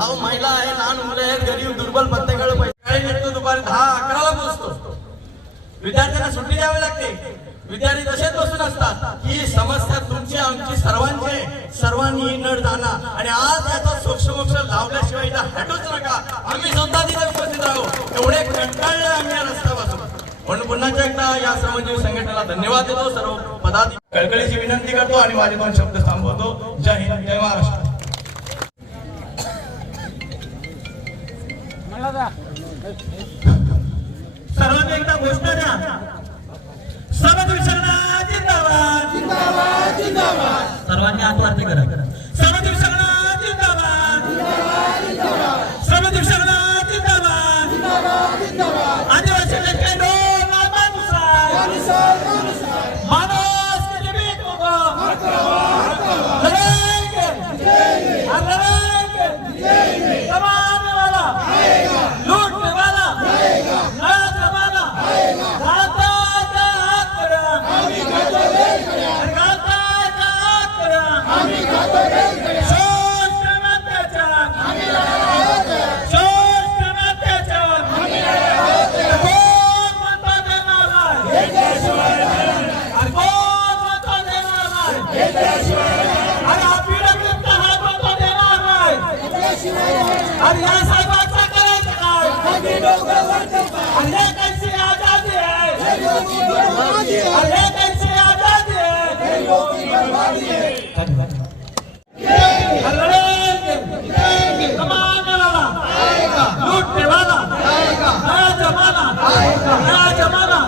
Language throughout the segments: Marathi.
अहो महिला आहे लहान मुलं आहेत गरीब दुर्बल प्रत्येकाला पैसे निघतो दुपारी दहा अकराला पोहोचतो. विद्यार्थ्यांना सुट्टी द्यावी लागते. विद्यार्थी तसेच बसून असतात. ही समस्या तुमची आमची सर्वांची आहे. सर्वांनी नड जाणार आणि आज याचा सोक्षमोक्ष लावल्याशिवाय इथं हटूच नका. आम्ही स्वतः तिथे उपस्थित राहू. एवढे कंटाळले आम्ही या रस्त्यापासून. म्हणून पुन्हा एकदा या श्रमजीवी संघटनेला धन्यवाद देतो. सर्व पदाधिकारी कळकळीची विनंती करतो आणि माझे दोन शब्द थांबवतो. जय हिंद जय महाराष्ट्र. सर्वांनी एकदा घोषणा द्या. सर्वजीव संघटना जिंदाबाद. सर्वांनी हात वरती करा. अरे या साहेबांचं करायचं काय? हे कैसी आजादी है हे है वाला नया जमाना नया जमाना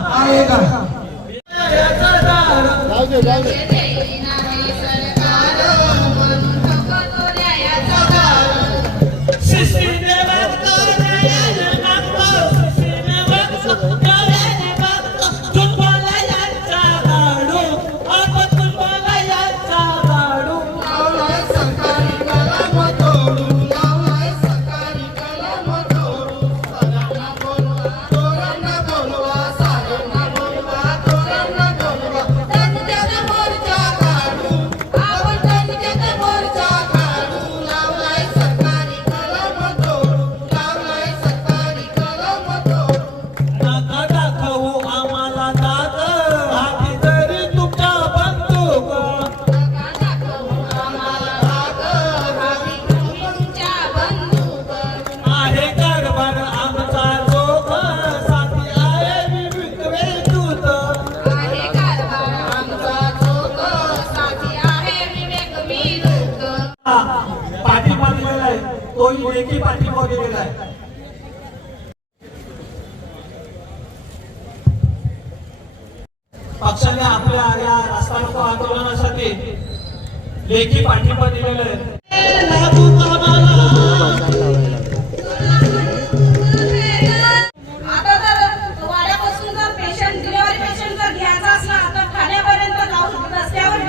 तोही लेखी पाठिंबा दिलेला आहे पक्षाने आपल्या या रस्ता रोको आंदोलनासाठी लेखी पाठिंबा दिलेला आहे. आता जर पेशंट पेशंट जर घ्यायचा असला तर ठाण्यापर्यंत जाऊन रस्त्यावर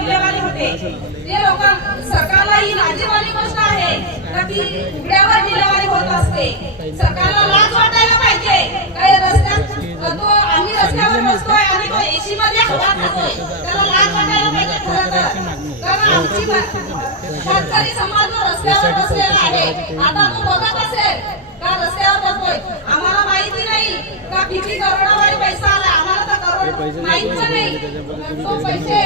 ते लोक सरकारला ही लाजीवाली कधी उघड्यावर निलावारी होत असते. सरकारला लाज वाटायला पाहिजे. काही रस्त्यात तो आम्ही रस्त्यावर बसतोय आणि तो एसी मध्ये हवा खातोय त्याला लाज वाटायला पाहिजे खरं तर. कारण आमची शेतकरी समाज रस्त्यावर बसलेला आहे. आता तो बघत असेल का रस्त्यावर बसतोय. आम्हाला माहिती नाही का किती करोडावारी पैसा आला. आम्हाला तर करोड माहिती नाही. तो पैसे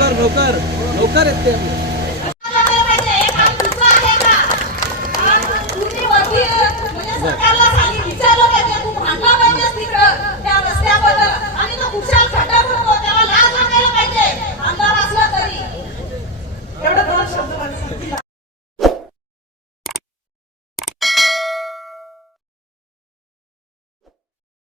लवकर लवकर लवकर येते